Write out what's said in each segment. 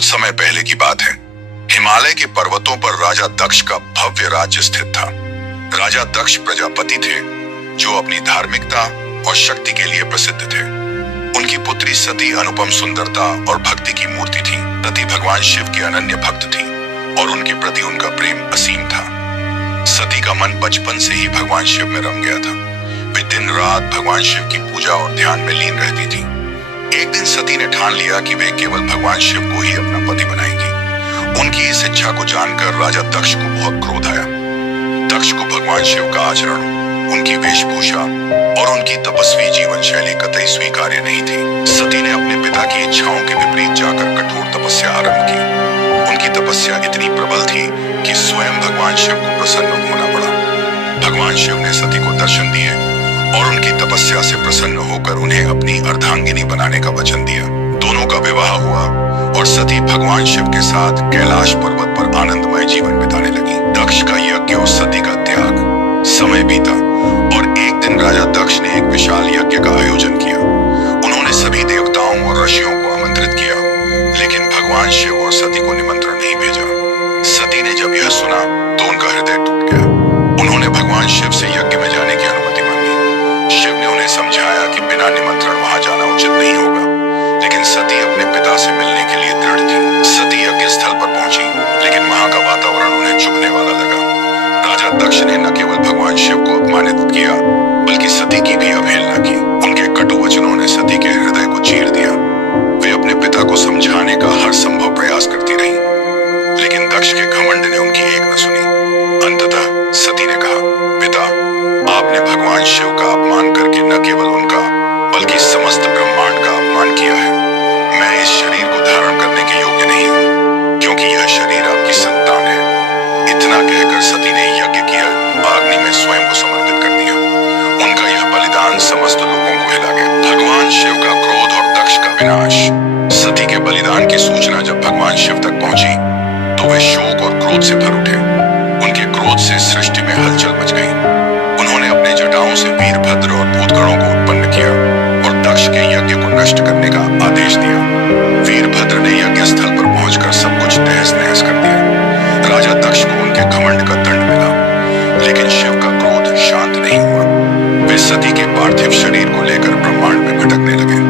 बहुत समय पहले की बात है। हिमालय के पर्वतों पर राजा दक्ष का भव्य राज्य स्थित था। राजा दक्ष प्रजापति थे जो अपनी धार्मिकता और शक्ति के लिए प्रसिद्ध थे। उनकी पुत्री सती अनुपम सुंदरता और भक्ति की मूर्ति थी। सती भगवान शिव की अनन्य भक्त थी और उनके प्रति उनका प्रेम असीम था। सती का मन बचपन से ही भगवान शिव में रम गया था। वे दिन रात भगवान शिव की पूजा और ध्यान में लीन रहती थी। एक दिन सती ने ठान लिया कि वे केवल भगवान शिव को ही अपना पति बनाएंगी। उनकी इस इच्छा को जानकर राजा दक्ष को बहुत क्रोध आया। दक्ष को भगवान शिव का आचरण, उनकी वेशभूषा और उनकी तपस्वी जीवन शैली कतई स्वीकार्य नहीं थी। सती ने अपने पिता की इच्छाओं के विपरीत जाकर कठोर तपस्या आरंभ की। उनकी तपस्या इतनी प्रबल थी कि स्वयं भगवान शिव को प्रसन्न होना पड़ा। भगवान शिव ने सती को दर्शन दिए और उनकी तपस्या से प्रसन्न होकर उन्हें अपनी अर्धांगिनी बनाने का वचन दिया। दोनों का विवाह हुआ और सती भगवान शिव के साथ कैलाश पर्वत पर आनंदमय जीवन बिताने लगी। दक्ष का यज्ञ और सती का त्याग। समय बीता और एक दिन राजा दक्ष ने एक विशाल यज्ञ का आयोजन किया। उन्होंने सभी देवताओं और ऋषियों को आमंत्रित किया, लेकिन भगवान शिव और सती को निमंत्रण नहीं भेजा। सती ने जब यह सुना तो उनका हृदय टूट गया। उन्होंने भगवान शिव से यज्ञ में जाने की अनुमति मांगी। शिव ने उन्हें समझाया कि बिना निमंत्रण वहां जाना उचित नहीं होगा, लेकिन सती अपने पिता से मिलने के लिए दृढ़ थी। सती यज्ञ स्थल पर पहुंची, लेकिन वहां का वातावरण उन्हें चुभने वाला लगा। राजा दक्ष ने न केवल भगवान शिव को अपमानित किया, बल्कि सती की भी अवहेलना की। उनके कटु वचनों ने सती के हृदय को चीर दिया। वे अपने पिता को समझाने का हर संभव प्रयास करती रही, लेकिन दक्ष के घमंड ने उनकी एक न सुनी। अंततः सती ने कहा, पिता, आपने भगवान शिव का अपमान करके न केवल उनका बल्कि समस्त ब्रह्मांड का अपमान किया है। मैं इस शरीर को धारण करने के योग्य नहीं हूँ, क्योंकि यह शरीर आपकी संतान है। इतना कहकर सती ने यज्ञ की अग्नि में स्वयं को समर्पित कर दिया। उनका यह बलिदान समस्त लोगों को हिला गया। भगवान शिव का क्रोध और दक्ष का विनाश। सती के बलिदान की सूचना जब भगवान शिव तक पहुंची तो वे शोक और क्रोध से भर उठे। उनके क्रोध से सृष्टि में हलचल मच गई। उन्होंने अपने जटाओं से वीरभद्र और भूतगणों को उत्पन्न किया और दक्ष के यज्ञ को नष्ट करने का आदेश दिया। वीरभद्र ने यज्ञ स्थल पर पहुंचकर सब कुछ तहस नहस कर दिया। राजा दक्ष को उनके घमंड का दंड मिला, लेकिन शिव का क्रोध शांत नहीं हुआ। वे सती के पार्थिव शरीर को लेकर ब्रह्मांड में भटकने लगे।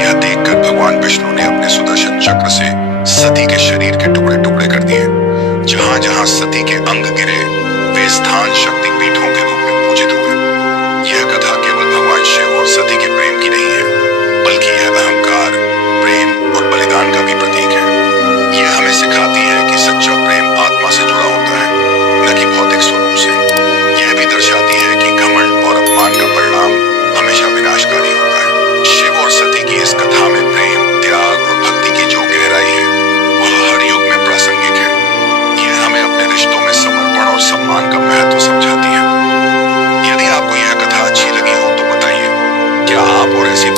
यह देखकर भगवान विष्णु ने अपने सुदर्शन चक्र से सती के शरीर के टुकड़े टुकड़े कर दिए। जहां जहां सती के अंग गिरे, वे स्थान शक्ति पीठों के रूप में पूजित हुए। यह कथा केवल भगवान शिव और सती के प्रेम की नहीं है, बल्कि यह अहंकार, प्रेम और बलिदान का भी प्रतीक है। यह हमें सिखाती है कि सच्चा प्रेम आत्मा से जुड़ा होता है, न कि भौतिक स्वरूप से। यह भी दर्शाती है कि घमंड और अपमान का परिणाम हमेशा विनाशकारी होता है। शिव और सती की इस कथा में प्रेम, त्याग और भक्ति की जो गहराई है, वह हर युग में प्रासंगिक है। यह हमें अपने रिश्तों में समर्पण और सम्मान का महत्व समझाती है। यदि आपको यह कथा अच्छी लगी हो तो बताइए। क्या आप और ऐसी